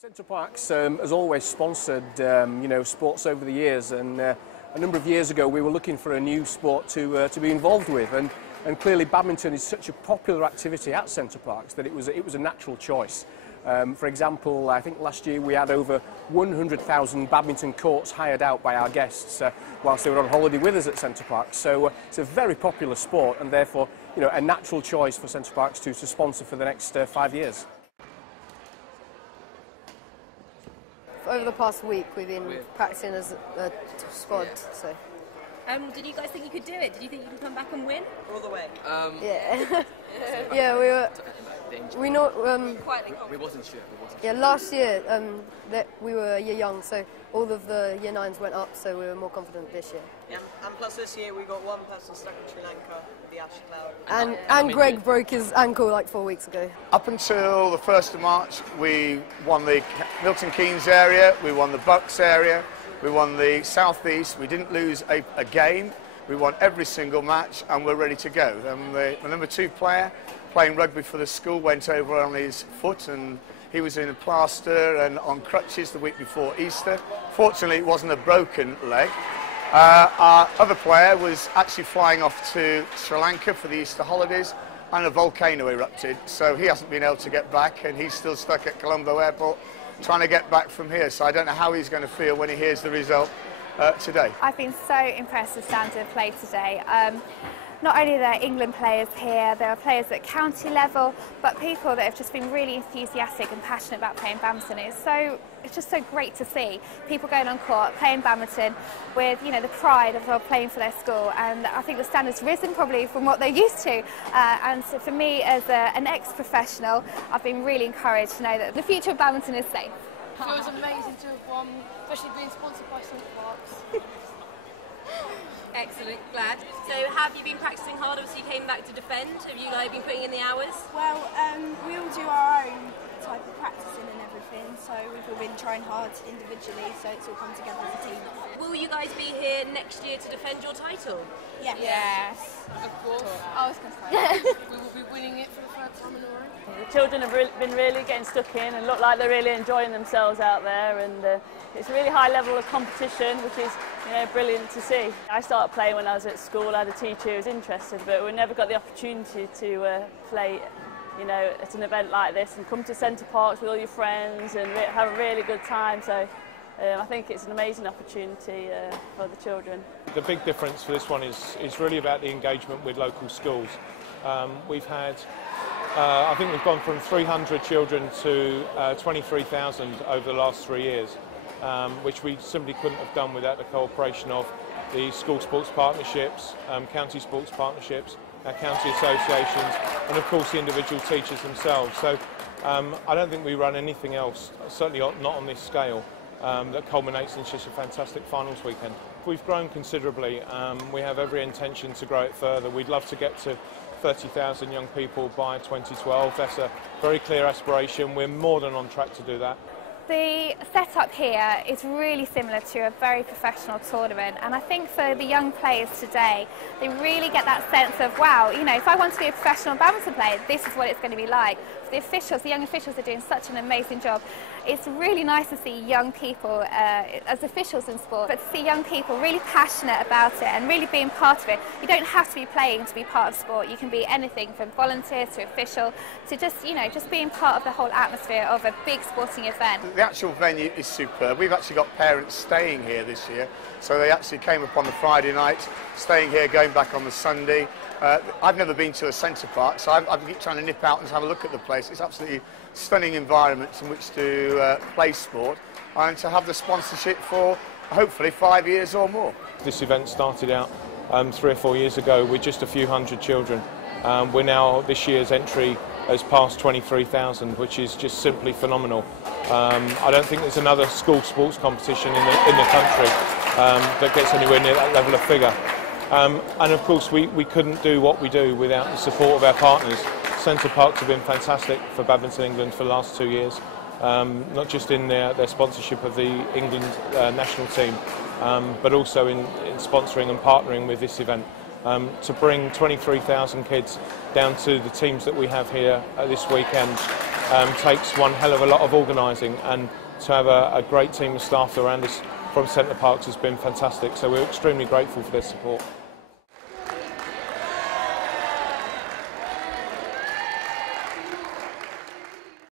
Center Parcs has always sponsored sports over the years, and a number of years ago we were looking for a new sport to be involved with, and clearly badminton is such a popular activity at Center Parcs that it was a natural choice. For example, I think last year we had over 100,000 badminton courts hired out by our guests whilst they were on holiday with us at Center Parcs. So it's a very popular sport, and therefore a natural choice for Center Parcs to sponsor for the next 5 years. Over the past week, we've been practicing as a squad. So. Did you guys think you could do it? Did you think you could come back and win? All the way. Yeah. Yeah, we were. We know. We wasn't sure. Yeah, last year that we were a year young, so all of the year 9s went up, so we were more confident this year. Yeah, and plus this year we got one person stuck in Sri Lanka with the ash cloud. And Greg broke his ankle like 4 weeks ago. Up until the 1st of March, we won the Milton Keynes area, we won the Bucks area, we won the South East. We didn't lose a game. We won every single match, and we're ready to go. The number 2 player playing rugby for the school went over on his foot, and he was in a plaster and on crutches the week before Easter. Fortunately, it wasn't a broken leg. Our other player was actually flying off to Sri Lanka for the Easter holidays, and a volcano erupted, so he hasn't been able to get back, and he's still stuck at Colombo Airport trying to get back from here. So I don't know how he's going to feel when he hears the result today. I've been so impressed with standard play today. Not only are there England players here, there are players at county level, but people that have just been really enthusiastic and passionate about playing badminton. It's just so great to see people going on court, playing badminton with the pride of playing for their school, and I think the standard's risen probably from what they're used to. And so for me as an ex-professional, I've been really encouraged to know that the future of badminton is safe. It feels amazing to have won, especially being sponsored by Center Parcs. Excellent, glad. So have you been practicing hard? Obviously you came back to defend. Have you been putting in the hours? Well, we all do our own type of practicing and everything, so we've all been trying hard individually, so it's all come together as a team. Will you guys be here next year to defend your title? Yes. Yes. Of course. I was going to say we will be winning it for the 3rd time in a row. The children have been really getting stuck in and look like they're really enjoying themselves out there, and it's a really high level of competition, which is brilliant to see. I started playing when I was at school. I had a teacher who was interested, but we never got the opportunity to play at an event like this and come to Center Parcs with all your friends and have a really good time. So I think it's an amazing opportunity for the children. The big difference for this one is really about the engagement with local schools. We've had, I think we've gone from 300 children to 23,000 over the last 3 years, which we simply couldn't have done without the cooperation of the school sports partnerships, county sports partnerships, our county associations, and of course the individual teachers themselves. So I don't think we run anything else, certainly not on this scale, that culminates in such a fantastic finals weekend. We've grown considerably. We have every intention to grow it further. We'd love to get to 30,000 young people by 2012. That's a very clear aspiration. We're more than on track to do that. The setup here is really similar to a very professional tournament, and I think for the young players today, they really get that sense of, wow, if I want to be a professional badminton player, this is what it's going to be like. For the officials, the young officials are doing such an amazing job. It's really nice to see young people as officials in sport, but to see young people really passionate about it and really being part of it. You don't have to be playing to be part of sport. You can be anything from volunteer to official to just being part of the whole atmosphere of a big sporting event. The actual venue is superb. We've actually got parents staying here this year, so they actually came up on the Friday night, staying here, going back on the Sunday. I've never been to a Center Parcs, so I've been trying to nip out and have a look at the place. It's absolutely stunning environment in which to play sport, and to have the sponsorship for hopefully 5 years or more. This event started out 3 or 4 years ago with just a few hundred children. We're now, this year's entry has passed 23,000, which is just simply phenomenal. I don't think there's another school sports competition in the country that gets anywhere near that level of figure. And of course we couldn't do what we do without the support of our partners. Center Parcs have been fantastic for Badminton England for the last 2 years, not just in their sponsorship of the England national team, but also in sponsoring and partnering with this event. To bring 23,000 kids down to the teams that we have here this weekend takes one hell of a lot of organising, and to have a great team of staff around us from Center Parcs has been fantastic, so we're extremely grateful for their support.